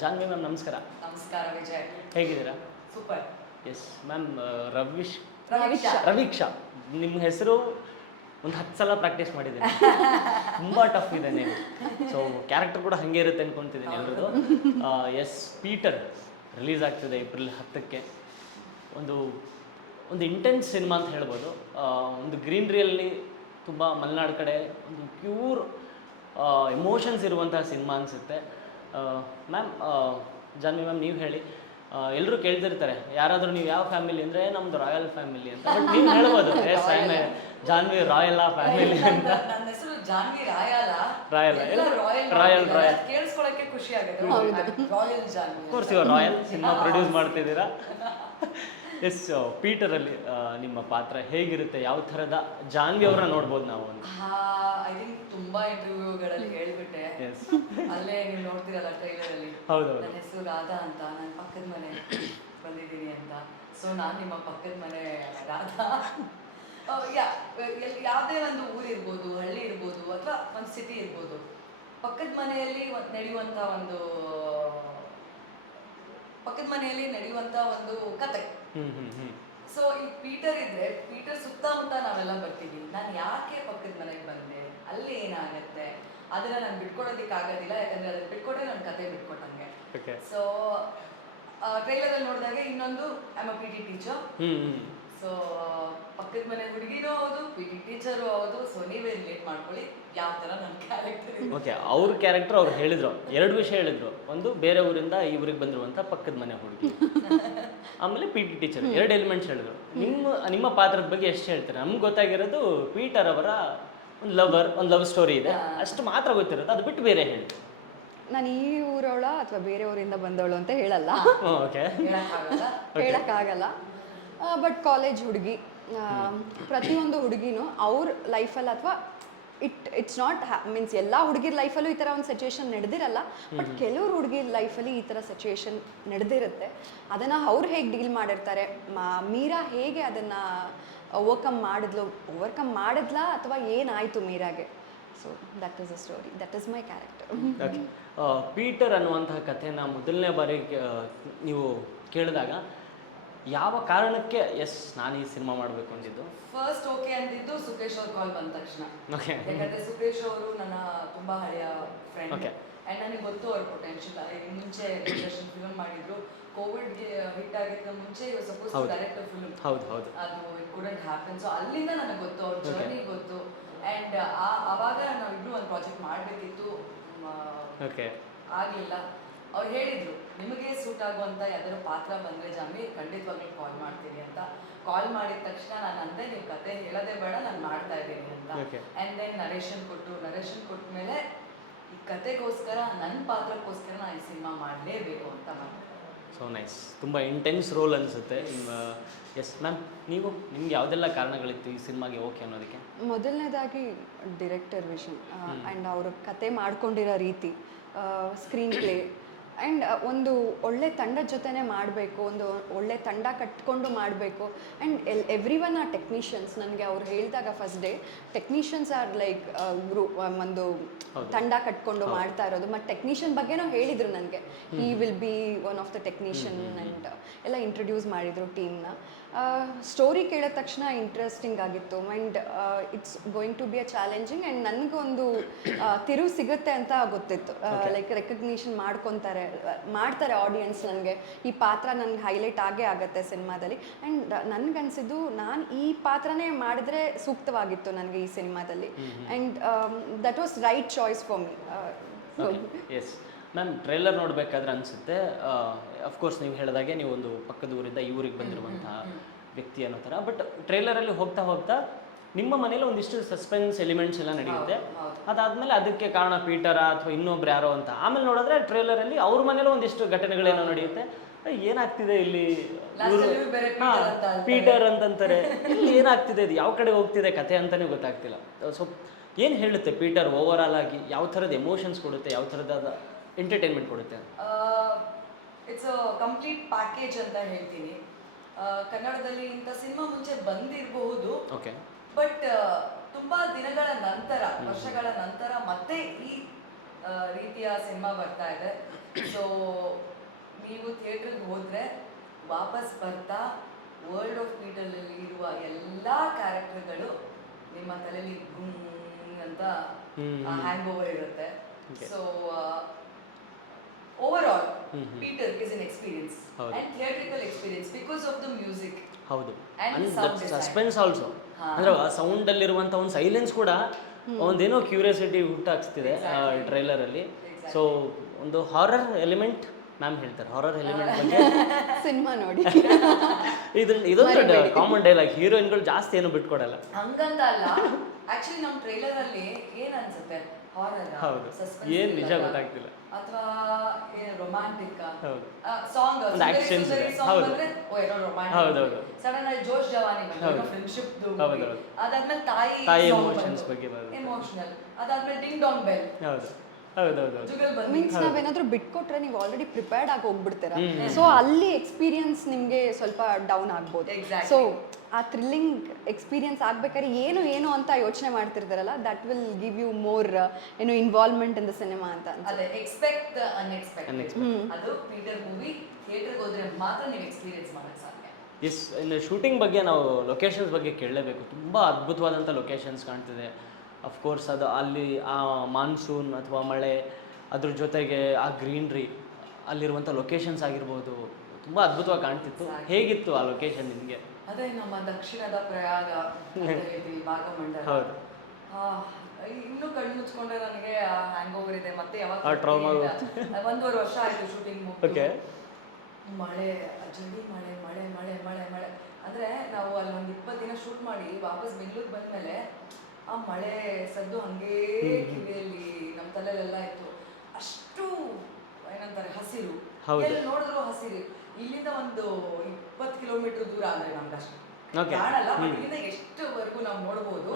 Janhvi ma'am ನಮಸ್ಕಾರ. ನಮಸ್ಕಾರ ವಿಜಯ್. ಹೇಗಿದ್ದೀರಾ? Super. Yes ma'am. Raveeksha. Raveeksha ನಿಮ್ಮ ಹೆಸರು ಒಂದು 10 ಸಲ ಪ್ರಾಕ್ಟೀಸ್ ಮಾಡಿದ್ದೀನಿ. ತುಂಬ ಟಫ್ ಇದೆ ನೇಮ್. ಸೊ ಕ್ಯಾರೆಕ್ಟರ್ ಕೂಡ ಹಾಗೆ ಇರುತ್ತೆ ಅಂದ್ಕೊತಿದ್ದೀನಿ ಎಲ್ರದ್ದು. ಎಸ್, ಪೀಟರ್ ರಿಲೀಸ್ ಆಗ್ತಿದೆ ಏಪ್ರಿಲ್ 10ಕ್ಕೆ. ಒಂದು ಒಂದು ಇಂಟೆನ್ಸ್ ಸಿನಿಮಾ ಅಂತ ಹೇಳ್ಬೋದು. ಒಂದು ಗ್ರೀನ್ರಿಯಲ್ಲಿ ತುಂಬ ಮಲೆನಾಡು ಕಡೆ ಒಂದು ಪ್ಯೂರ್ ಎಮೋಷನ್ಸ್ ಇರುವಂತಹ ಸಿನಿಮಾ ಅನಿಸುತ್ತೆ. ಮ್ಯಾಮ್, ಜಾನ್ವಿ ಮ್ಯಾಮ್ ನೀವು ಹೇಳಿ. ಎಲ್ಲರೂ ಕೇಳ್ತಿರ್ತಾರೆ ಯಾರಾದರೂ ನೀವು ಯಾವ ಫ್ಯಾಮಿಲಿ ಅಂದರೆ ನಮ್ಮದು ರಾಯಲ್ ಫ್ಯಾಮಿಲಿ ಅಂತ. ಬಟ್ ನೀವು ಹೇಳ್ಬೋದು yes I am Janhvi Royal family ಅಂತ. ನನ್ನ ಹೆಸರು ಜಾನ್ವಿ ರಾಯಲ್. ರಾಯಲ್ ಕೇಳಿಸ್ಕೊಳ್ಳೋಕೆ ಖುಷಿ ಆಗುತ್ತೆ. ರಾಯಲ್ ಜಾನ್ವಿ. ಕೋರ್ಸ್ ಇವಾಗ ರಾಯಲ್ ಸಿನಿಮಾ ಪ್ರೊಡ್ಯೂಸ್ ಮಾಡ್ತಿದ್ದೀರಾ. ಎಸ್, ಪೀಟರಲ್ಲಿ ನಿಮ್ಮ ಪಾತ್ರ ಹೇಗಿರುತ್ತೆ? ಯಾವ ಥರದ ಜಾನ್ವಿ ಅವ್ರನ್ನ ನೋಡ್ಬೋದು ನಾವು ಅಂತ? ಐ ಥಿಂಕ್ ತುಂಬಾ ಇಂಟರ್ವ್ಯೂಗಳಲ್ಲಿ ಹೇಳ್ಬಿಟ್ಟೆ. ಅಲ್ಲೇ ನೀವು ನೋಡ್ತೀರಲ್ಲ ಟ್ರೈಲರ್ ಅಲ್ಲಿ, ನನ್ನ ಹೆಸರು ರಾಧಾ ಅಂತ, ನಾನು ಪಕ್ಕದ ಮನೆ ಬಂದಿದ್ದೀನಿ ಅಂತ. ಸೊ ನಾನು ನಿಮ್ಮ ಪಕ್ಕದ ಮನೆ ರಾಧಾ. ಯಾವುದೇ ಒಂದು ಊರು ಇರ್ಬೋದು, ಹಳ್ಳಿ ಇರ್ಬೋದು, ಅಥವಾ ಒಂದು ಸಿಟಿ ಇರ್ಬೋದು, ಪಕ್ಕದ ಮನೆಯಲ್ಲಿ ನಡೆಯುವಂತ ಒಂದು ಕತೆ. ಸೊ ಈ ಪೀಟರ್ ಇದ್ರೆ, ಪೀಟರ್ ಸುತ್ತಮುತ್ತ ನಾವೆಲ್ಲ ಬರ್ತೀವಿ. ನಾನು ಯಾಕೆ ಪಕ್ಕದ ಮನೆಗೆ ಬಂದೆ, ಅಲ್ಲಿ ಏನಾಗತ್ತೆ, ಅದನ್ನ ನಾನು ಬಿಟ್ಕೊಡೋದಿಕ್ಕೆ ಆಗೋದಿಲ್ಲ. ಯಾಕಂದ್ರೆ ಅದನ್ನ ಬಿಟ್ಕೊಟ್ರೆ ನನ್ನ ಕತೆ ಬಿಟ್ಕೊಟ್ಟಂಗೆ. ಸೊ ಟ್ರೈಲರ್ ಅಲ್ಲಿ ನೋಡಿದಾಗ ಇನ್ನೊಂದು I am a P T teacher. So ಪಕ್ಕದ ಮನೆ ಹುಡುಗಿನೂ ಹೌದು, ಪಿ ಟಿ ಟೀಚರು ಹೌದು. ಸೊ ನೀವೇ ರಿಲೇಟ್ ಮಾಡ್ಕೊಳ್ಳಿ ಯಾವ ತರ ನನ್ನ ಕ್ಯಾರೆಕ್ಟರ್. ಓಕೆ, ಅವ್ರ ಕ್ಯಾರೆಕ್ಟರ್ ಅವ್ರು ಹೇಳಿದ್ರು, 2 ವಿಷಯ ಹೇಳಿದ್ರು. ಒಂದು ಬೇರೆ ಊರಿಂದ ಈ ಊರಿಗೆ ಬಂದಿರುವಂಥ ಪಕ್ಕದ ಮನೆ ಹುಡುಗಿ, ಆಮೇಲೆ ಪಿ ಟಿ ಟೀಚರ್. 2 ಎಲಿಮೆಂಟ್ಸ್ ಹೇಳಿದ್ರು. ನಿಮ್ಮ ಪಾತ್ರದ ಬಗ್ಗೆ ಎಷ್ಟು ಹೇಳ್ತಾರೆ? ನಮ್ಗೆ ಗೊತ್ತಾಗಿರೋದು ಪೀಟರ್ ಅವರ ಒಂದು ಲವ್ ಸ್ಟೋರಿ ಇದೆ, ಅಷ್ಟು ಮಾತ್ರ ಗೊತ್ತಿರೋದು. ಅದು ಬಿಟ್ಟು ಬೇರೆ ಹೇಳಿ. ನಾನು ಈ ಊರವಳ ಅಥವಾ ಬೇರೆ ಊರಿಂದ ಬಂದವಳು ಅಂತ ಹೇಳಲ್ಲ, ಓಕೆ, ಹೇಳಕ್ಕಾಗಲ್ಲ. ಬಟ್ ಕಾಲೇಜ್ ಹುಡುಗಿ, ಪ್ರತಿಯೊಂದು ಹುಡುಗಿನೂ ಅವ್ರ ಲೈಫಲ್ಲಿ, ಅಥವಾ ಇಟ್ಸ್ ನಾಟ್ ಮೀನ್ಸ್ ಎಲ್ಲ ಹುಡುಗಿರ ಲೈಫಲ್ಲೂ ಈ ಥರ ಒಂದು ಸಿಚುವೇಶನ್ ನಡೆದಿರಲ್ಲ. ಬಟ್ ಕೆಲವ್ರು ಹುಡುಗಿರ ಲೈಫಲ್ಲಿ ಈ ಥರ ಸಿಚುವೇಶನ್ ನಡೆದಿರುತ್ತೆ. ಅದನ್ನು ಅವ್ರು ಹೇಗೆ ಡೀಲ್ ಮಾಡಿರ್ತಾರೆ, ಮೀರಾ ಹೇಗೆ ಅದನ್ನು ಓವರ್ಕಮ್ ಮಾಡಿದ್ಲಾ ಅಥವಾ ಏನಾಯಿತು ಮೀರಾಗೆ. So that is a story, that is my character. Okay, Peter ಅನ್ನುವಂತಹ ಕಥೆನ ಮೊದಲನೇ ಬಾರಿ ನೀವು ಕೇಳಿದಾಗ ಯಾವ ಕಾರಣಕ್ಕೆ ಎಸ್ ನಾನು ಈ ಸಿನಿಮಾ ಮಾಡಬೇಕು ಅಂದಿದ್ದು? ಫಸ್ಟ್ ಓಕೆ ಅಂದಿದ್ದು ಸುಖೇಶ್ ಅವ್ರ ಕಾಲ್ ಬಂದ ತಕ್ಷಣ. ಯಾಕಂದ್ರೆ ಸುಖೇಶ್ ಅವರು ನನ್ನ ತುಂಬಾ ಹಳೆಯ ಫ್ರೆಂಡ್. ಅಂಡ್ ನನಗೆ ಗೊತ್ತು ಅವ್ರ ಪೊಟೆನ್ಷಿಯಲ್. ಮುಂಚೆ ಫಿಲ್ಮ್ ಮಾಡಿದ್ರು, ಕೋವಿಡ್ ಹಿಟ್ ಆಗಿದ್ದ ಮುಂಚೆ ಸಪೋಸ್ ಟು ಡೈರೆಕ್ಟ್ ಫಿಲ್ಮ್. ಅದು ಇಟ್ ಕುಡಂಟ್ ಹ್ಯಾಪನ್. ಸೊ ಅಲ್ಲಿಂದ ನನಗೆ ಗೊತ್ತು, ಅವ್ರ ಜರ್ನಿ ಗೊತ್ತು. ಅಂಡ್ ಅವಾಗ ನಾವಿಬ್ರು ಒಂದು ಪ್ರಾಜೆಕ್ಟ್ ಮಾಡಬೇಕಿತ್ತು, ಆಗ್ಲಿಲ್ಲ. ಅವ್ರು ಹೇಳಿದ್ರು, ನಿಮಗೆ ಸೂಟ್ ಆಗುವಂತ ಯಾವ್ದಾದ್ರು ಪಾತ್ರ ಬಂದ್ರೆ ಜಾನ್ವಿ ಖಂಡಿತವಾಗ್ಲೂ ಕಾಲ್ ಮಾಡ್ತೀನಿ ಅಂತ. ಕಾಲ್ ಮಾಡಿದ ತಕ್ಷಣ ನಾನು ಅಂದೆ, ನೀವು ಕತೆ ಹೇಳೋದೇ ಬೇಡ, ನಾನು ಮಾಡ್ತಾ ಇದ್ದೀನಿ ಅಂತ. ಅಂಡ್ ದೆನ್ ನರೇಶನ್ ಕೊಟ್ಮೇಲೆ ಈ ಕತೆಗೋಸ್ಕರ, ನನ್ನ ಪಾತ್ರಕ್ಕೋಸ್ಕರ ನಾನು ಈ ಸಿನಿಮಾ ಮಾಡಲೇಬೇಕು ಅಂತ ಬಂದೆ. ಸೊ ನೈಸ್, ತುಂಬ ಇಂಟೆನ್ಸ್ ರೋಲ್ ಅನಿಸುತ್ತೆ. ಎಸ್ ಮ್ಯಾಮ್, ನಿಮ್ಗೆ ಯಾವುದೆಲ್ಲ ಕಾರಣಗಳಿತ್ತು ಈ ಸಿನಿಮಾಗೆ ಓಕೆ ಅನ್ನೋದಕ್ಕೆ? ಮೊದಲನೇದಾಗಿ ಡಿರೆಕ್ಟರ್ ವಿಷನ್ ಆ್ಯಂಡ್ ಅವರು ಕತೆ ಮಾಡ್ಕೊಂಡಿರೋ ರೀತಿ, ಸ್ಕ್ರೀನ್ ಪ್ಲೇ, ಆ್ಯಂಡ್ ಒಂದು ಒಳ್ಳೆ ತಂಡದ ಜೊತೆನೇ ಮಾಡಬೇಕು, ಒಂದು ಒಳ್ಳೆ ತಂಡ ಕಟ್ಕೊಂಡು ಮಾಡಬೇಕು. And every one are technicians. ನನಗೆ ಅವ್ರು ಹೇಳಿದಾಗ first day, technicians are like ಒಂದು ತಂಡ ಕಟ್ಕೊಂಡು ಮಾಡ್ತಾ ಇರೋದು. ಮತ್ತು ಟೆಕ್ನಿಷಿಯನ್ ಬಗ್ಗೆನೂ ಹೇಳಿದರು ನನಗೆ, he will be one of the technician and ಎಲ್ಲ ಇಂಟ್ರೊಡ್ಯೂಸ್ ಮಾಡಿದರು ಟೀಮ್ನ. ಸ್ಟೋರಿ ಕೇಳಿದ ತಕ್ಷಣ ಇಂಟ್ರೆಸ್ಟಿಂಗ್ ಆಗಿತ್ತು. And it's going to be a challenging. And ನನಗೊಂದು ತಿರುವು ಸಿಗುತ್ತೆ ಅಂತ ಗೊತ್ತಿತ್ತು. ಲೈಕ್ ರೆಕಗ್ನಿಷನ್ ಮಾಡ್ತಾರೆ ಆಡಿಯನ್ಸ್. ನನಗೆ ಈ ಪಾತ್ರ ನನಗೆ ಹೈಲೈಟ್ ಆಗೇ ಆಗುತ್ತೆ ಸಿನಿಮಾದಲ್ಲಿ. ಆ್ಯಂಡ್ ನನಗನ್ಸಿದ್ದು, ನಾನು ಈ ಪಾತ್ರನೇ ಮಾಡಿದ್ರೆ ಸೂಕ್ತವಾಗಿತ್ತು ನನಗೆ ಈ ಸಿನಿಮಾದಲ್ಲಿ. And that was right choice for me. Yes ma'am, trailer ನೋಡಬೇಕಾದ್ರೆ ಅನಿಸುತ್ತೆ, ಅಫ್ಕೋರ್ಸ್ ನೀವು ಹೇಳಿದಾಗೆ ನೀವು ಒಂದು ಪಕ್ಕದ ಊರಿಂದ ಈ ಊರಿಗೆ ಬಂದಿರುವಂತಹ ವ್ಯಕ್ತಿ ಅನ್ನೋ ಥರ. ಬಟ್ ಟ್ರೈಲರಲ್ಲಿ ಹೋಗ್ತಾ ನಿಮ್ಮ ಮನೇಲಿ ಒಂದಿಷ್ಟು ಸಸ್ಪೆನ್ಸ್ ಎಲಿಮೆಂಟ್ಸ್ ಎಲ್ಲ ನಡೆಯುತ್ತೆ. ಅದಾದಮೇಲೆ ಅದಕ್ಕೆ ಕಾರಣ ಪೀಟರ ಅಥವಾ ಇನ್ನೊಬ್ರು ಯಾರೋ ಅಂತ. ಆಮೇಲೆ ನೋಡಿದ್ರೆ ಟ್ರೈಲರಲ್ಲಿ ಅವ್ರ ಮನೇಲಿ ಒಂದಿಷ್ಟು ಘಟನೆಗಳೇನೋ ನಡೆಯುತ್ತೆ. ಏನಾಗ್ತಿದೆ ಇಲ್ಲಿ, ಪೀಟರ್ ಅಂತಂತಾರೆ, ಇಲ್ಲಿ ಏನಾಗ್ತಿದೆ, ಇದು ಯಾವ ಕಡೆ ಹೋಗ್ತಿದೆ ಕತೆ ಅಂತಲೇ ಗೊತ್ತಾಗ್ತಿಲ್ಲ. ಸೊ ಏನು ಹೇಳುತ್ತೆ ಪೀಟರ್ ಓವರ್ ಆಲ್ ಆಗಿ? ಯಾವ ಥರದ ಎಮೋಷನ್ಸ್ ಕೊಡುತ್ತೆ, ಯಾವ ಥರದ ಎಂಟರ್ಟೈನ್ಮೆಂಟ್ ಕೊಡುತ್ತೆ? ಇಟ್ಸ್ ಅ ಕಂಪ್ಲೀಟ್ ಪ್ಯಾಕೇಜ್ ಅಂತ ಹೇಳ್ತೀನಿ. ಕನ್ನಡದಲ್ಲಿ ಇಂಥ ಸಿನಿಮಾ ಮುಂಚೆ ಬಂದಿರಬಹುದು, ಬಟ್ ತುಂಬಾ ದಿನಗಳ ನಂತರ, ವರ್ಷಗಳ ನಂತರ ಮತ್ತೆ ಈ ರೀತಿಯ ಸಿನಿಮಾ ಬರ್ತಾ ಇದೆ. ಸೊ ನೀವು ಥಿಯೇಟ್ರಿಗೆ ಹೋದರೆ ವಾಪಸ್ ಬರ್ತಾ ವರ್ಲ್ಡ್ ಆಫ್ ಪೀಟರಲ್ಲಿ ಇರುವ ಎಲ್ಲ ಕ್ಯಾರೆಕ್ಟರ್ಗಳು ನಿಮ್ಮ ತಲೆಯಲ್ಲಿ ಗುಮ್ ಅಂತ ಹ್ಯಾಂಗ್ ಓವರ್ ಇರುತ್ತೆ. So over-all Peter is an experience and theatrical experience because of the music. ಹೌದು, And and sound design. Suspense also. ಅಂದ್ರೆ ಆ ಸೌಂಡ್ ಅಲ್ಲಿರುವಂಥ ಒಂದು ಸೈಲೆನ್ಸ್ ಕೂಡ ಒಂದೇನೋ ಕ್ಯೂರಿಯಾಸಿಟಿ ಹುಟ್ಟಾಕ್ಸ್ತಿದೆ ಟ್ರೈಲರಲ್ಲಿ. ಸೊ ಒಂದು ಹಾರರ್ ಎಲಿಮೆಂಟ್ ಮ್ಯಾಮ್ ಹೇಳ್ತಾರೆ, ಹಾರರ್ ಎಲಿಮೆಂಟ್ ಬಗ್ಗೆ ಸಿನಿಮಾ ನೋಡಿ. ಇದೊಂದು ಕಾಮನ್ ಡೈಲಾಗ್, ಹೀರೋಯಿನ್ಗಳು ಜಾಸ್ತಿ ಏನು ಬಿಟ್ಕೊಡಲ್ಲ. ಹಂಗಂತ ಅಲ್ಲ, ಆಕ್ಚುಲಿ ನಮ್ಮ ಟ್ರೈಲರ್ ಅಲ್ಲಿ ಏನ್ ಅನ್ಸುತ್ತೆ, ಹಾರರ್, ಹೌದು, ಏನ್ ನಿಜ ಗೊತ್ತಾಗ್ತಿಲ್ಲ, ಅಥವಾ ರೊಮ್ಯಾಂಟಿಕ್ ಹೌದು, ಸಾಂಗ್, ಒಂದು action ಇದೆ. ಹೌದು. ಹೌದು, ಹೌದು. ಸಡನ್ ಆಗಿ ಜೋಶ್ ಜವಾನಿ ಫ್ರೆಂಡ್ಶಿಪ್, ಹೌದು. ಅದಾದ್ಮೇಲೆ ತಾಯಿ ಎಮೋಷನ್ಸ್ ಬಗ್ಗೆ ಬರುತ್ತೆ. ಎಮೋಷನಲ್, ಅದಾದ್ಮೇಲೆ ಡಿಂಗ್ ಡಾಂಗ್ ಬೆಲ್, ಹೌದು ಹೌದು ಹೌದು ಜುಗಲ್ ಬಂದಿ. ಮೀನ್ಸ್ ನಾವೇನಾದ್ರೂ ಬಿಟ್ಕೊಟ್ರೆ ನೀವು ಆಲ್ರೆಡಿ ಪ್ರಿಪೇರ್ಡ್ ಆಗಿ ಹೋಗ್ಬಿಡ್ತೀರಾ. ಸೊ ಅಲ್ಲಿ ಎಕ್ಸ್ಪೀರಿಯನ್ಸ್ ನಿಮಗೆ ಸ್ವಲ್ಪ ಡೌನ್ ಆಗ್ಬೋದು. Exactly. ಸೊ ಆ ಥ್ರಿಲ್ಲಿಂಗ್ ಎಕ್ಸ್ಪೀರಿಯನ್ಸ್ ಆಗ್ಬೇಕಾದ್ರೆ ಏನು ಅಂತ ಯೋಚನೆ ಮಾಡ್ತಿರ್ತಾರಲ್ಲ, that will give you more involvement in the cinema ಅಂತ ಅದೇ ಎಕ್ಸ್ಪೆಕ್ಟ್ ದ ಅನ್ಎಕ್ಸ್ಪೆಕ್ಟೆಡ್. ಅದು ಪೀಟರ್ ಮೂವಿ ಥಿಯೇಟರ್ಗೆ ಹೋದ್ರೆ ಮಾತ್ರ ನೀವು ಎಕ್ಸ್ಪೀರಿಯನ್ಸ್ ಮಾಡಕ್ಕೆ ಸಾಧ್ಯ. ಎಸ್, ಇನ್ನು ಶೂಟಿಂಗ್ ಬಗ್ಗೆ ನಾವು ಲೊಕೇಶನ್ಸ್ ಬಗ್ಗೆ ಕೇಳಲೇಬೇಕು. ತುಂಬ ಅದ್ಭುತವಾದಂಥ ಲೊಕೇಶನ್ಸ್ ಕಾಣ್ತಿದೆ. ಅಫ್ಕೋರ್ಸ್ ಅದು ಅಲ್ಲಿ ಆ ಮಾನ್ಸೂನ್ ಅಥವಾ ಮಳೆ, ಅದ್ರ ಜೊತೆಗೆ ಆ ಗ್ರೀನ್ರಿ, ಅಲ್ಲಿರುವಂಥ ಲೊಕೇಶನ್ಸ್ ಆಗಿರ್ಬೋದು, ತುಂಬ ಅದ್ಭುತವಾಗಿ ಕಾಣ್ತಿತ್ತು. ಹೇಗಿತ್ತು ಆ ಲೊಕೇಶನ್ ನಿಮಗೆ? ಅದೇ ನಮ್ಮ ದಕ್ಷಿಣದ ಪ್ರಯಾಗ ಭಾಗಮಂಡಲ. ಹೌದು. ಇನ್ನೂ ಕಣ್ಣು ಮುಚ್ಕೊಂಡ್ರೆ ನನಗೆ ಹ್ಯಾಂಗ್ ಓವರ್ ಇದೆ. ಮತ್ತೆ ಯಾವಾಗ ಆ trauma. 1.5 ವರ್ಷ ಆಯ್ತು ಶೂಟಿಂಗ್ ಮುಗಿದು. ಓಕೆ. ಮಳೆ, ಜಡಿ ಮಳೆ ಮಳೆ ಮಳೆ ಮಳೆ ಮಳೆ ಅಂದ್ರೆ ನಾವು ಅಲ್ಲಿ ಒಂದು 20 ದಿನ ಶೂಟ್ ಮಾಡಿ ವಾಪಸ್ ಬೆಂಗಳೂರು ಬಂದ್ಮೇಲೆ ಆ ಮಳೆ ಸದ್ದು ಹಂಗೇ ಕಿವಿಯಲ್ಲಿ ನಮ್ಮ ತಲೆಯಲ್ಲೆಲ್ಲ ಇತ್ತು. ಅಷ್ಟು ಏನಂತಾರೆ ಹಸಿರು, ಎಲ್ಲಿ ನೋಡಿದ್ರು ಹಸಿರು. ಇಲ್ಲಿಂದ ಒಂದು 20 ಕಿಲೋಮೀಟರ್ ದೂರ ಆದ್ರೆ ನಮ್ಗೆ ಅಷ್ಟು ಕಾಣಲ್ಲ, ಬಟ್ ಇಲ್ಲಿಂದ ಎಷ್ಟುವರೆಗೂ ನಾವು ನೋಡ್ಬೋದು,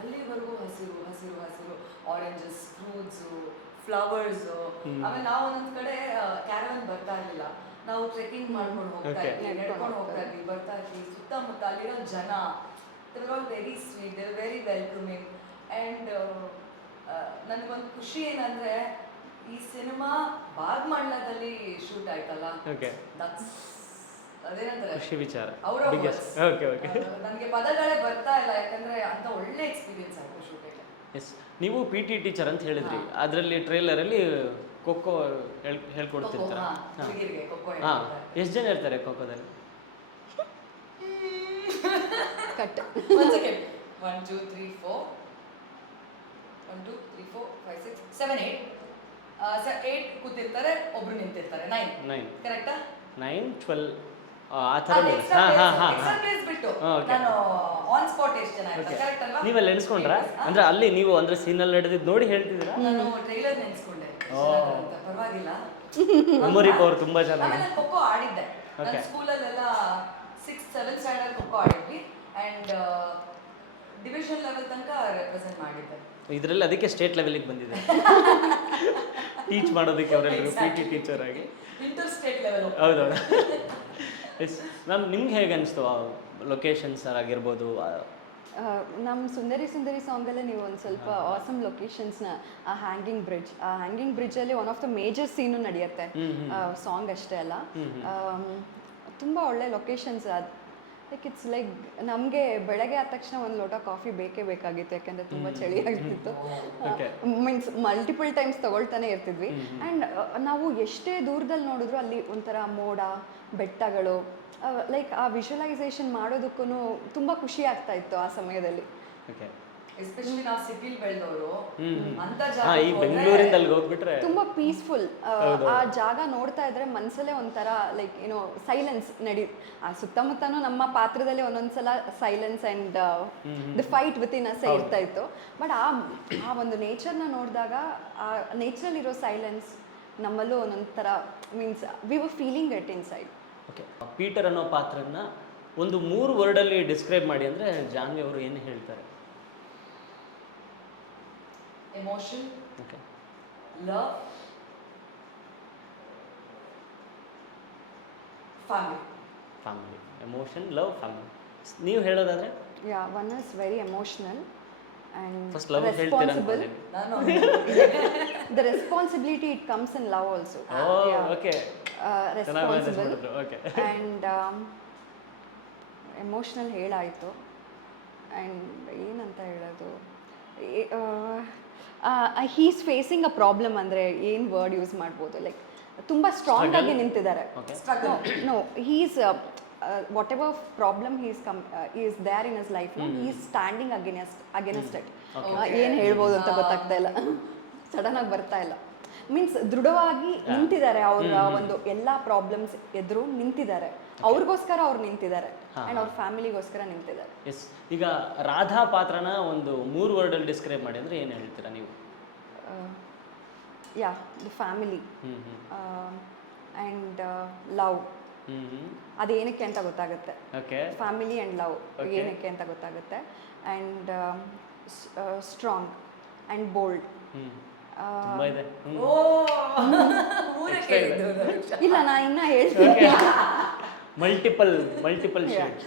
ಅಲ್ಲಿವರೆಗೂ ಹಸಿರು ಹಸಿರು ಹಸಿರು, ಆರೆಂಜಸ್, ಫ್ರೂಟ್ಸ್, ಫ್ಲವರ್ಸ್. ಆಮೇಲೆ ನಾವು ಒಂದೊಂದ್ ಕಡೆ ಕ್ಯಾರವನ್ ಬರ್ತಾ ಇರ್ಲಿಲ್ಲ, ನಾವು ಟ್ರೆಕಿಂಗ್ ಮಾಡ್ಕೊಂಡು ಹೋಗ್ತಾ ಇದ್ವಿ, ನಡ್ಕೊಂಡು ಹೋಗ್ತಾ ಇದ್ವಿ, ಬರ್ತಾ ಇದ್ವಿ. ಸುತ್ತಮುತ್ತ ಅಲ್ಲಿರೋ ಜನ, they were all very sweet, they were very welcoming. And ನನಗೊಂದು ಖುಷಿ ಏನಂದ್ರೆ ಈ ಸಿನಿಮಾ ಬಾಗ್ಮಂಡಲದಲ್ಲಿ ಶೂಟ್ ಆಯ್ತಲ್ಲ, ಅದೇನಂತಾರೆ ಖುಷಿ ವಿಚಾರ. ನನಗೆ ಪದಗಳೇ ಬರ್ತಾ ಇಲ್ಲ, ಯಾಕಂದ್ರೆ ಅಂತ ಒಳ್ಳೆ ಎಕ್ಸ್ಪೀರಿಯನ್ಸ್ ಆಯ್ತು ಶೂಟಿಂಗ್. ಎಸ್, ನೀವು ಪಿ ಟಿ ಟೀಚರ್ ಅಂತ ಹೇಳಿದ್ರಿ, ಅದರಲ್ಲಿ ಟ್ರೈಲರಲ್ಲಿ ಖೋಖೋ ಹೇಳ್ಕೊಡ್ತಿರ್ತಾರೆ. ಹಾಂ, ಎಷ್ಟು ಜನ ಇರ್ತಾರೆ ಖೋಖೋದಲ್ಲಿ? ಕಟ್ 1 second, 1 2 3 4 1 2 3 4 5 6 7 8 8 ಕೂತಿರ್ತಾರೆ, ಒಬ್ರು ನಿಂತಿರ್ತಾರೆ. 9 ಕರೆಕ್ಟಾ? 9 12 ಆ ಥರ. ಪ್ಲೇಸ್ ಬಿಟ್ಟು ನಾನು ಆನ್ ಸ್ಪಾಟ್ ಎಷ್ಟು ಜನ ಇರ್ತಾರೆ, ಕರೆಕ್ಟ್ ಅಲ್ವಾ? ನೀವೆಲ್ಲ ಎಣಿಸ್ಕೊಂಡ್ರಾ? ಅಂದ್ರೆ ಅಲ್ಲಿ ನೀವು ಅಂದ್ರೆ ಸೀನಲ್ಲಿ ನಡೆದಿದ್ದು ನೋಡಿ ಹೇಳ್ತಿದ್ದೀರಾ? ನಾನು ಟ್ರೈಲರ್ ನೆನೆಸ್ಕೊಂಡೆ, ಪರವಾಗಿಲ್ಲ. ಮೆಮೊರಿ ಪವರ್ ತುಂಬಾ ಚೆನ್ನಾಗಿ. ನಾನು ಖೋಖೋ ಆಡಿದ್ದೆ ನನ್ನ ಸ್ಕೂಲಲ್ಲೆಲ್ಲ 6th 7th ಸ್ಟ್ಯಾಂಡರ್ಡ್ ಖೋಖೋ ಆಡಿದ್ವಿ, ಅಂಡ್ ಡಿವಿಷನ್ ಲೆವೆಲ್ ತನಕ ರೆಪ್ರೆಸೆಂಟ್ ಮಾಡಿದ್ದೆ. ಇದರಲ್ಲಿ ಅದಕ್ಕೆ ಸ್ಟೇಟ್ ಲೆವೆಲ್ಗೆ ಬಂದಿದೆ ಟೀಚ್ ಮಾಡೋದಕ್ಕೆ ಅವರೆಲ್ಲರೂ ಪಿ ಟಿ ಟೀಚರ್ ಆಗಿ. Inter state level. ಹೌದೌದು. ಎಸ್ ಮ್ಯಾಮ್, ನಿಮ್ಗೆ ಹೇಗೆ ಅನಿಸ್ತು ಆ ಲೊಕೇಶನ್ಸ್ ಆಗಿರ್ಬೋದು? ನಮ್ಮ ಸುಂದರಿ ಸುಂದರಿ ಸಾಂಗಲ್ಲೇ ನೀವು ಒಂದು ಸ್ವಲ್ಪ ಆಸಮ್ ಲೊಕೇಶನ್ಸ್ನ, ಆ ಹ್ಯಾಂಗಿಂಗ್ ಬ್ರಿಡ್ಜಲ್ಲಿ one of the major scene ನಡೆಯುತ್ತೆ. ಸಾಂಗ್ ಅಷ್ಟೇ ಅಲ್ಲ, ತುಂಬ ಒಳ್ಳೆ ಲೊಕೇಶನ್ಸ್. ಲೈಕ್ ಇಟ್ಸ್ ಲೈಕ್ ನಮಗೆ ಬೆಳಗ್ಗೆ ಆದ ತಕ್ಷಣ ಒಂದು ಲೋಟ ಕಾಫಿ ಬೇಕೇ ಬೇಕಾಗಿತ್ತು, ಯಾಕಂದರೆ ತುಂಬ ಚಳಿ ಆಗ್ತಿತ್ತು. ಮೀನ್ಸ್ ಮಲ್ಟಿಪಲ್ ಟೈಮ್ಸ್ ತಗೊಳ್ತಾನೆ ಇರ್ತಿದ್ವಿ. ಆ್ಯಂಡ್ ನಾವು ಎಷ್ಟೇ ದೂರದಲ್ಲಿ ನೋಡಿದ್ರು ಅಲ್ಲಿ ಒಂಥರ ಮೋಡ, ಬೆಟ್ಟಗಳು, ಲೈಕ್ ಆ ವಿಜುವಲೈಸೇಷನ್ ಮಾಡೋದಕ್ಕೂ ತುಂಬ ಖುಷಿ ಆಗ್ತಾ ಇತ್ತು ಆ ಸಮಯದಲ್ಲಿ. ಎಸ್ಪೆಷಲಿ ನಾವು ಸಿಟಿಲ್ ಬೆಳೆದವರು ಅಂತ ಈ ಬೆಂಗಳೂರಿಂದ ಅಲ್ಲಿ ಹೋಗ್ಬಿಟ್ರೆ ತುಂಬಾ ಪೀಸ್ಫುಲ್. ಆ ಜಾಗ ನೋಡ್ತಾ ಇದ್ರೆ ಮನಸ್ಸಲ್ಲೇ ಒಂಥರ ಲೈಕ್ ಏನೋ ಸೈಲೆನ್ಸ್ ಆ ಸುತ್ತಮುತ್ತನೂ ನಮ್ಮ ಪಾತ್ರದಲ್ಲಿ ಒಂದೊಂದ್ಸಲ silence and the fight with in us ಇರ್ತಾ ಇತ್ತು. ಬಟ್ ಆ ಒಂದು ನೇಚರ್ನ ನೋಡಿದಾಗ ಆ ನೇಚರಲ್ಲಿರೋ ಸೈಲೆನ್ಸ್ ನಮ್ಮಲ್ಲೂ ಒಂದೊಂಥರ means we were feeling it inside. Okay, Peter ಅನ್ನೋ ಪಾತ್ರನ ಒಂದು 3 ವರ್ಡಲ್ಲಿ ಡಿಸ್ಕ್ರೈಬ್ ಮಾಡಿ ಅಂದರೆ ಜಾನ್ವಿ ಅವರು ಏನು ಹೇಳ್ತಾರೆ? Emotion, okay, love, family. Emotion, love, family. ನೀವು ಹೇಳೋದಾದ್ರೆ? One is very emotional, and first love ಹೇಳ್ತೀರಾ ರೆಸ್ಪಾನ್ಸಿಬಲ್. ನಾನು the responsibility it comes in love also. Okay responsible okay and emotional ಹೇಳಾಯಿತು. ಆ್ಯಂಡ್ ಏನಂತ ಹೇಳೋದು, ಹೀಸ್ ಫೇಸಿಂಗ್ ಅ ಪ್ರಾಬ್ಲಮ್ ಅಂದರೆ ಏನು word use ಮಾಡ್ಬೋದು, ಲೈಕ್ ತುಂಬ ಸ್ಟ್ರಾಂಗ್ ಆಗಿ ನಿಂತಿದ್ದಾರೆ. Struggle. No, he's whatever problem is there in his life, no, he is standing against it. ಏನು ಹೇಳ್ಬೋದು ಅಂತ ಗೊತ್ತಾಗ್ತಾ ಇಲ್ಲ, ಸಡನ್ ಆಗಿ ಬರ್ತಾ ಇಲ್ಲ. ಮೀನ್ಸ್ ದೃಢವಾಗಿ ನಿಂತಿದ್ದಾರೆ, ಅವರ ಒಂದು ಎಲ್ಲ ಪ್ರಾಬ್ಲಮ್ಸ್ ಎದುರು ನಿಂತಿದ್ದಾರೆ. ಅವ್ರಿಗೋಸ್ಕರ ಅವ್ರು ನಿಂತಿದ್ದಾರೆ ಆ್ಯಂಡ್ ಅವ್ರ ಫ್ಯಾಮಿಲಿಗೋಸ್ಕರ ನಿಂತಿದ್ದಾರೆ. ಎಸ್. ಈಗ ರಾಧಾ ಪಾತ್ರನ ಒಂದು 3 ವರ್ಡಲ್ಲಿ ಡಿಸ್ಕ್ರೈಬ್ ಮಾಡಿ ಅಂದರೆ ಏನು ಹೇಳ್ತೀರಾ ನೀವು? ಯಾ, ದ ಫ್ಯಾಮಿಲಿ ಆ್ಯಂಡ್ ಲವ್. ಅದೇನಕ್ಕೆ ಅಂತ ಗೊತ್ತಾಗುತ್ತೆ. ಓಕೆ ಫ್ಯಾಮಿಲಿ ಆ್ಯಂಡ್ ಲವ್ ಏನಕ್ಕೆ ಅಂತ ಗೊತ್ತಾಗುತ್ತೆ. And strong and bold. ತುಂಬ ಇದೆ. ಓ ಮೂರೇ ಕೇಳಿದ್ದು ನಾನು. ಇಲ್ಲ, ನಾ ಇನ್ನೂ ಹೇಳ್ತೀನಿ. Multiple shades.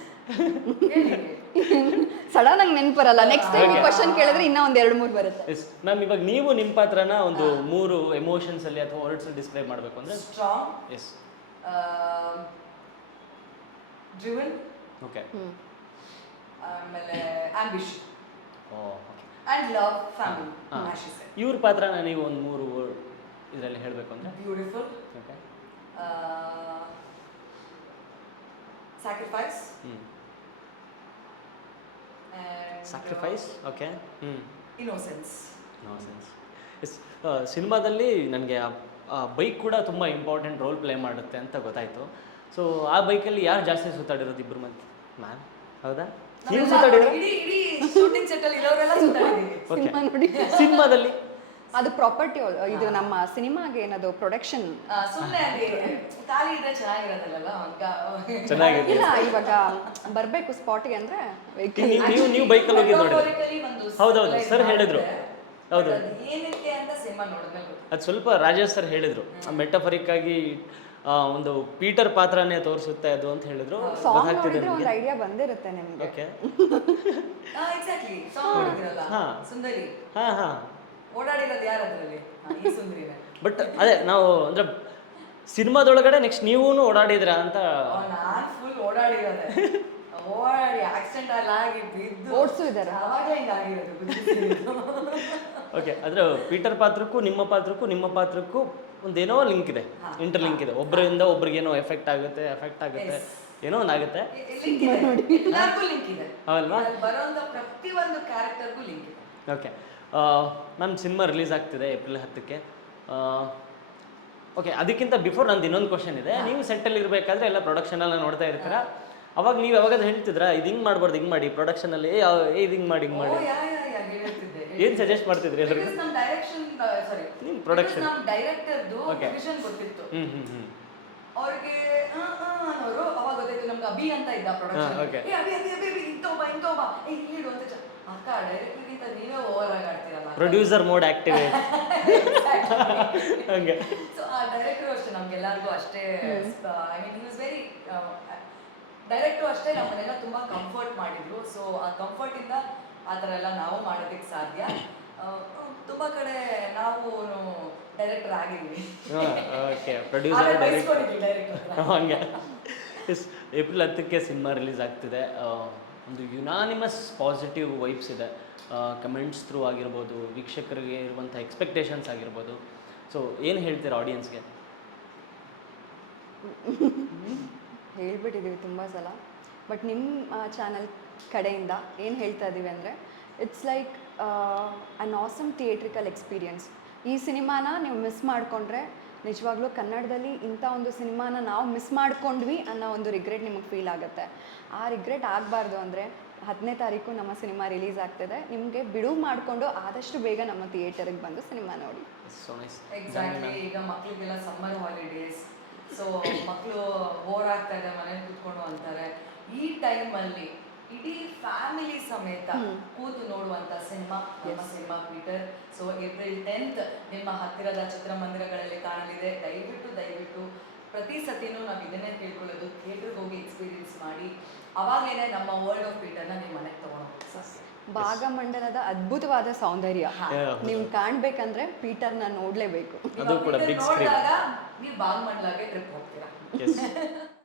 ಸಡನ್ ಆಗಿ ನೆನಪರಲ್ಲ. ನೆಕ್ಸ್ಟ್ ಟೈಮ್ ಈ ಕ್ವಶನ್ ಕೇಳಿದ್ರೆ ಇನ್ನೂ ಒಂದು 2-3 ಬರುತ್ತೆ. ಎಸ್ ಮ್ಯಾಮ್, ಇವಾಗ ನೀವು ನಿಮ್ಮ ಪಾತ್ರನ ಒಂದು 3 ಎಮೋಷನ್ಸ್ ಅಲ್ಲಿ ಅಥವಾ ವರ್ಡ್ಸ್ ಅಲ್ಲಿ ಡಿಸ್ಕ್ರೈಬ್ ಮಾಡಬೇಕು ಅಂದ್ರೆ? Strong, yes. Driven, okay. ಆಮೇಲೆ ambition oh okay. And love, family. ಇವ್ರ ಪಾತ್ರನ ನೀವು ಒಂದು 3 ವರ್ಡ್ ಇದರಲ್ಲಿ ಹೇಳಬೇಕು ಅಂದ್ರೆ? Beautiful, okay. Sacrifice, sacrifice. Okay. Innocence. No sense. Yes. ಸಿನಿಮಾದಲ್ಲಿ ನನಗೆ ಆ ಬೈಕ್ ಕೂಡ ತುಂಬ ಇಂಪಾರ್ಟೆಂಟ್ ರೋಲ್ ಪ್ಲೇ ಮಾಡುತ್ತೆ ಅಂತ ಗೊತ್ತಾಯಿತು. ಸೊ ಆ ಬೈಕಲ್ಲಿ ಯಾರು ಜಾಸ್ತಿ ಸುತ್ತಾಡಿರೋದು? ಇಬ್ಬರು ಮಂದಿ ಮ್ಯಾಮ್, ಹೌದಾ? ನೀವು ಸುತ್ತಾಡಿರೋ? ಇಡೀ ಶೂಟಿಂಗ್ ಸೆಟ್ ಅಲ್ಲಿ ಇರೋರೆಲ್ಲ ಸುತ್ತಾಡಿದ್ದೀವಿ. ಓಕೆ. ಸಿನಿಮಾ ನೋಡಿ. ಸಿನಿಮಾದಲ್ಲಿ ಅದು ಪ್ರಾಪರ್ಟಿ, ಇದು ನಮ್ಮ ಸಿನಿಮಾಗೆ ಏನದು ಪ್ರೊಡಕ್ಷನ್. ಸುಮ್ಮನೆ ಅಲ್ಲಿ ಖಾಲಿ ಇದ್ರೆ ಚೆನ್ನಾಗಿರೋದಲ್ಲ. ಚೆನ್ನಾಗಿದೆ. ಇಲ್ಲ, ಇವಾಗ ಬರಬೇಕು ಸ್ಪಾಟ್ಗೆ ಅಂದರೆ ವೆಹಿಕಲ್. ನೀವು ಬೈಕಲ್ಲಿ ಹೋಗಿ ನೋಡಿದ್ರಿ? ಹೌದೌದು, ಸರ್ ಹೇಳಿದ್ರು. ಹೌದು, ಏನಕ್ಕೆ ಅಂತ ಸಿನಿಮಾ ನೋಡಿದ್ಮೇಲೆ ಅದು ಸ್ವಲ್ಪ ರಾಜೇಶ್ ಸರ್ ಹೇಳಿದ್ರು, ಮೆಟಫರಿಕ್ ಆಗಿ ಒಂದು ಪೀಟರ್ ಪಾತ್ರನೇ ತೋರಿಸುತ್ತೆ ಅದು ಅಂತ ಹೇಳಿದ್ರು. ಸಾಂಗ್ ಗೊತ್ತಾಗ್ತಿದೆ ನೋಡಿದ್ರೆ ಒಂದು ನನಗೆ. ಐಡಿಯಾ ಬಂದಿರುತ್ತೆ ನಿಮಗೆ. ಓಕೆ. ಎಕ್ಸಾಕ್ಟ್ಲಿ ಸಾಂಗ್ ನೋಡಿದ್ರಲ್ಲ, ಹಾ. ಸುಂದರಿ ಹಾ ಓಡಾಡಿರೋದು ಯಾರು ಅದರಲ್ಲಿ? ಈ ಸುಂದರಿನೇ. ಬಟ್ ಅದೇ ನಾವು ಅಂದ್ರೆ ಸಿನಿಮಾದೊಳಗಡೆ ನೆಕ್ಸ್ಟ್ ನೀವೂ ಓಡಾಡಿದ್ರಾ ಅಂತ. ನಾನ್ ಫುಲ್ ಓಡಾಡಿರೋದೆ. ಓಡಾಡಿ ಆಕ್ಸಿಡೆಂಟ್ ಅಲ್ಲಿ ಆಗಿ ಬಿದ್ದು ಓಡ್ಸು ಇದ್ದಾರೆ. ಅವಾಗ ಹಿಂಗಾಗಿರೋದು ಗುದ್ದಿಸಿದ್ದು. ಓಕೆ. ಅಂದ್ರೆ ಪೀಟರ್ ಪಾತ್ರಕ್ಕೂ ನಿಮ್ಮ ಪಾತ್ರಕ್ಕೂ ಒಂದೇನೋ ಲಿಂಕ್ ಇದೆ, ಇಂಟರ್ ಲಿಂಕ್ ಇದೆ. ಒಬ್ಬರಿಂದ ಒಬ್ರಿಗೇನೋ ಎಫೆಕ್ಟ್ ಆಗುತ್ತೆ, ಏನೋ ಒಂದಾಗುತ್ತೆ. ಲಿಂಕ್ ಇದೆ, ಎಲ್ಲರಿಗೂ ಲಿಂಕ್ ಇದೆ. ಹೌದಲ್ವಾ? ಅಲ್ಲಿ ಬರೋಂಥ ಪ್ರತಿಯೊಂದು ಕ್ಯಾರೆಕ್ಟರ್ಗೂ ಲಿಂಕ್ ಇದೆ. ಓಕೆ. ನನ್ನ ಸಿನಿಮಾ ರಿಲೀಸ್ ಆಗ್ತಿದೆ ಏಪ್ರಿಲ್ 10ಕ್ಕೆ. ಓಕೆ, ಅದಕ್ಕಿಂತ ಬಿಫೋರ್ ನಂದು ಇನ್ನೊಂದು ಕ್ವಶನ್ ಇದೆ. ನೀವು ಸೆಟ್ಟಲ್ಲಿ ಇರಬೇಕಾದ್ರೆ ಎಲ್ಲ ಪ್ರೊಡಕ್ಷನೆಲ್ಲ ನೋಡ್ತಾ ಇರ್ತೀರಾ, ಅವಾಗ ನೀವು ಯಾವಾಗಾದ್ರೂ ಹೇಳ್ತಿದ್ರಾ ಇದು ಹಿಂಗೆ ಮಾಡ್ಬಾರ್ದು, ಹಿಂಗೆ ಮಾಡಿ ಪ್ರೊಡಕ್ಷನಲ್ಲಿ ಇದು ಹಿಂಗೆ ಮಾಡಿ ಓ, ಯಾ ಹೇಳ್ತಿದ್ದೆ. ಏನು ಸಜೆಸ್ಟ್ ಮಾಡ್ತಿದ್ರಿ ಎಲ್ಲರಿಗೂ? ನಮ್ಮ ಡೈರೆಕ್ಷನ್, ಸಾರಿ, ನಿಮ್ಮ ಪ್ರೊಡಕ್ಷನ್. ನಮ್ಮ ಡೈರೆಕ್ಟರ್ದು ವಿಷನ್ ಗೊತ್ತಿತ್ತು. ಅವ್ರಿಗೆ ಅನ್ನೋರು ಅವಾಗ ಗೊತ್ತಾಯ್ತು. ನಮ್ಗೆ ಅಭಿ ಅಂತ ಇದ್ದ ಪ್ರೊಡಕ್ಷನ್. okay. ಅಭಿ ಇಂತೋಬಾ ಇಲ್ಲಿಡು ಅಂತ. ಅಕ್ಕ ಡೈರೆಕ್ಟರ್ಗಿಂತ ನೀವೇ ಓವರ್ ಆಗಿ ಆಡ್ತೀರಲ್ಲ. Producer mode activate. ಹಂಗೆ. ಸೊ ಆ ಡೈರೆಕ್ಟರ್ ಅಷ್ಟೇ ನಮ್ಗೆಲ್ಲರಿಗೂ ಅಷ್ಟೇ. I mean he was very director ಅಷ್ಟೇ ನಮ್ಮನ್ನೆಲ್ಲ ತುಂಬಾ ಕಂಫರ್ಟ್ ಮಾಡಿದ್ರು. ಸೊ ಆ ಕಂಫರ್ಟ್ ಇಂದ ಆ ಥರ ಎಲ್ಲ ನಾವು ಮಾಡೋದಕ್ಕೆ ಸಾಧ್ಯ. ತುಂಬಾ ಕಡೆ ನಾವು ಡೈರೆಕ್ಟರ್ ಆಗಿದ್ವಿ. ಓಕೆ. ಪ್ರೊಡ್ಯೂಸರ್ ಡೈರೆಕ್ಟರ್ ಹಂಗೆ. ಎಸ್. ಏಪ್ರಿಲ್ 10ಕ್ಕೆ ಸಿನಿಮಾ ರಿಲೀಸ್ ಆಗ್ತಿದೆ. ಒಂದು ಯುನಾನಿಮಸ್ ಪಾಸಿಟಿವ್ ವೈಬ್ಸ್ ಇದೆ. ಕಮೆಂಟ್ಸ್ ಥ್ರೂ ಆಗಿರ್ಬೋದು, ವೀಕ್ಷಕರಿಗೆ ಇರುವಂಥ ಎಕ್ಸ್ಪೆಕ್ಟೇಷನ್ಸ್ ಆಗಿರ್ಬೋದು. ಸೊ ಏನು ಹೇಳ್ತೀರಾ ಆಡಿಯನ್ಸ್ಗೆ? ಹೇಳ್ಬಿಟ್ಟಿದ್ದೀವಿ ತುಂಬ ಸಲ. ಬಟ್ ನಿಮ್ಮ ಚಾನಲ್ ಕಡೆಯಿಂದ ಏನು ಹೇಳ್ತಾ ಇದ್ದೀವಿ ಅಂದರೆ, it's like an awesome theatrical experience. ಈ ಸಿನಿಮಾನ ನೀವು ಮಿಸ್ ಮಾಡಿಕೊಂಡ್ರೆ ನಿಜವಾಗ್ಲೂ ಕನ್ನಡದಲ್ಲಿ ಇಂಥ ಒಂದು ಸಿನಿಮಾನ ನಾವು ಮಿಸ್ ಮಾಡ್ಕೊಂಡ್ವಿ ಅನ್ನೋ ಒಂದು ರಿಗ್ರೆಟ್ ನಿಮಗೆ ಫೀಲ್ ಆಗುತ್ತೆ. ಆ ರಿಗ್ರೆಟ್ ಆಗಬಾರ್ದು ಅಂದರೆ 10ನೇ ತಾರೀಕು ನಮ್ಮ ಸಿನಿಮಾ ರಿಲೀಸ್ ಆಗ್ತಿದೆ. ನಿಮಗೆ ಬಿಡುವು ಮಾಡಿಕೊಂಡು ಆದಷ್ಟು ಬೇಗ ನಮ್ಮ ಥಿಯೇಟರ್ಗೆ ಬಂದು ಸಿನಿಮಾ ನೋಡಿ. ಎಕ್ಸಾಕ್ಟ್ಲಿ. ಈಗ ಮಕ್ಕಳಿಗೆಲ್ಲ ಸಮ್ಮರ್ ಹಾಲಿಡೇಸ್, ಸೊ ಮಕ್ಕಳು ಬೋರ್ ಆಗ್ತಾ ಇದೆ ಮನೇಲಿ ಕೂತ್ಕೊಂಡು ಅಂತಾರೆ. ಈ ಟೈಮಲ್ಲಿ ಇಡೀ ಫ್ಯಾಮಿಲಿ ಸಮೇತ ಕೂತು ನೋಡುವಂತ ಸಿನಿಮಾ ನಮ್ಮ cinema Peter. So April 10th ನಿಮ್ಮ ಹತ್ತಿರದ ಚಿತ್ರಮಂದಿರಗಳಲ್ಲಿ ಕಾಣಲಿದೆ. ದಯವಿಟ್ಟು ಪ್ರತಿ ಸತಿನೂ ನಾವು ಇದನ್ನೇ ಕೇಳ್ಕೊಳ್ಳೋದು, ಥಿಯೇಟರ್ಗೆ ಹೋಗಿ ಎಕ್ಸ್ಪೀರಿಯನ್ಸ್ ಮಾಡಿ. ಅವಾಗಲೇ ನಮ್ಮ ವರ್ಲ್ಡ್ ಆಫ್ ಪೀಟರ್ನ ನಿಮ್ಮ ಮನೆಗೆ ತಗೊಂಡು ಹೋಗ್ತೀವಿ. ಭಾಗಮಂಡಲದ ಅದ್ಭುತವಾದ ಸೌಂದರ್ಯ ನೀವು ಕಾಣ್ಬೇಕಂದ್ರೆ ಪೀಟರ್ನ ನೋಡ್ಲೇಬೇಕು. ಅದು ಕೂಡ ಬಿಗ್ ಸ್ಕ್ರೀನ್. ನೋಡಿದಾಗ ನೀವು ಭಾಗಮಂಡಲಕ್ಕೆ ಟ್ರಿಪ್ ಹೋಗ್ತೀರಾ. ಎಸ್